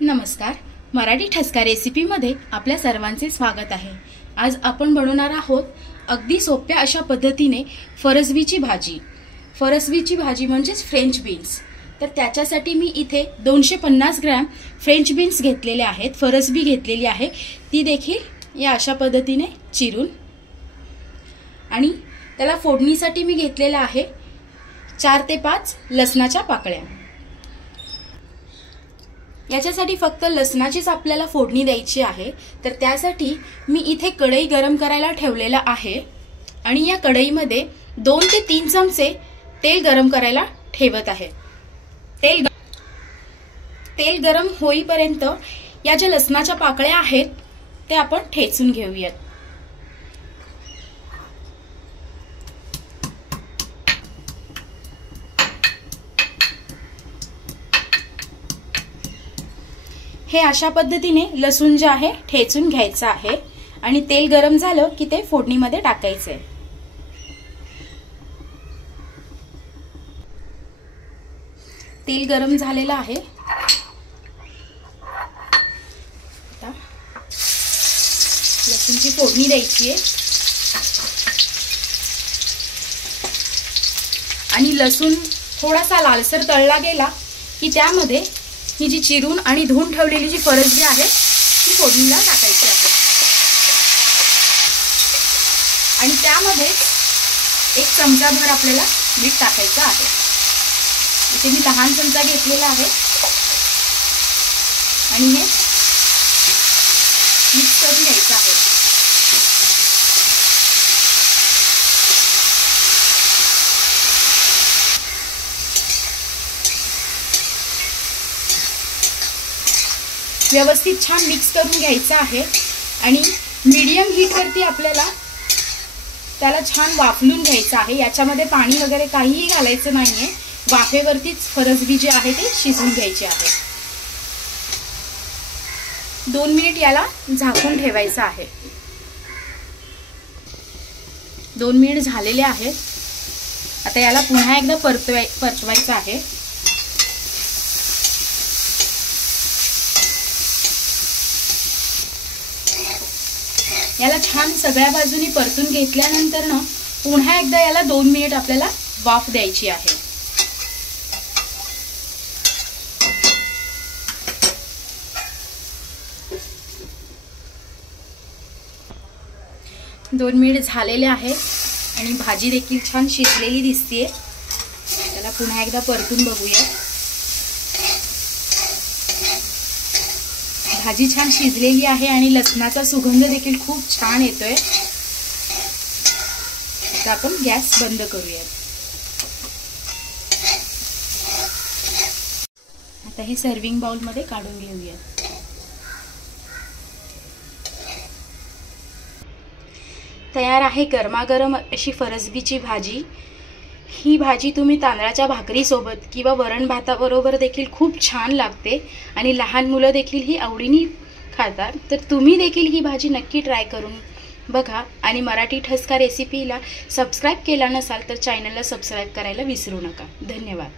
नमस्कार, मराठी ठसका रेसिपीमध्ये आपल्या सर्वांचे स्वागत आहे। आज आपण बनवणार आहोत अगदी सोप्या अशा पद्धतीने फरसबीची भाजी। फरसबीची भाजी म्हणजेच फ्रेंच बीन्स। तर त्याच्यासाठी मी इथे 250 ग्रॅम फ्रेंच बीन्स घेतलेले आहेत, फरसबी घेतलेली आहे, ती देखील या अशा पद्धतीने चिरून, आणि त्याला फोडणीसाठी मी घेतलेला आहे 4 ते 5 लसणाच्या पाकळ्या। याच्यासाठी फक्त लसणाचीच आपल्याला फोडणी द्यायची आहे। तर त्यासाठी मी इथे कढई गरम करायला ठेवलेला आहे आणि या कढईमध्ये 2 ते 3 चमचे तेल गरम करायला ठेवत आहे। तेल गरम होईपर्यंत या ज्या लसणाच्या पाकळ्या आहेत ते आपण ठेचून घेऊयात। हे अशा पद्धतीने लसूण जे आहे ठेचून घ्यायचं आहे आणि तेल गरम झालं की ते फोडणीमध्ये टाकायचे। तेल गरम झालेलं आहे। आता लसूणची फोडणी द्यायची आहे आणि लसूण थोडासा लालसर तळला गेला की त्यामध्ये ही जी चिरून आणि धुवून ठेवलेली जी फरसबी आहे ती फोडणीला टाकायची आहे आणि त्यामध्ये 1 चमचाभर आपल्याला मीठ टाकायचं आहे। इथे मी लहान चमचा घेतलेला आहे आणि हे मिक्स करून घ्यायचं आहे। व्यवस्थित छान मिक्स करून घ्यायचं आहे आणि मीडियम हीट वरती आपल्याला त्याला छान वाफलून घ्यायचं आहे। याच्यामध्ये पाणी वगैरे काहीही घालायचं नाहीये, वाफेवरतीच फरसबी जी आहे ते शिजवून घ्यायची आहे। 2 मिनिट याला झाकून ठेवायचं आहे। 2 मिनिट झालेले आहेत। आता याला पुन्हा एकदा परतवायचं आहे। याला छान सगळ्या बाजूनी परतून घेतल्यानंतर ना पुन्हा एकदा याला 2 मिनिट आपल्याला वाफ द्यायची आहे। 2 मिनिट झालेले आहेत आणि भाजी देखील छान शिजलेली दिसतेय। त्याला पुन्हा एकदा परतून बघूया। भाजी छान शिजलेली आहे आणि लसणाचा सुगंध देखील खूप छान येतोय। आता आपण गॅस बंद करूया। आता हे सर्विंग बाउल मध्ये काढून घेऊया। तयार आहे गरमागरम अशी फरसबीची भाजी। ही भाजी तुम्ही तांदळाच्या भाकरी सोबत किंवा वरण भाताबरोबर देखील खूप छान लागते आणि लहान मुलं देखील ही आवडीने खातात। तर तुम्ही देखील ही भाजी नक्की ट्राय करून बघा आणि मराठी ठसका रेसिपीला सबस्क्राइब केला नसाल तर चॅनलला सबस्क्राइब करायला विसरू नका। धन्यवाद।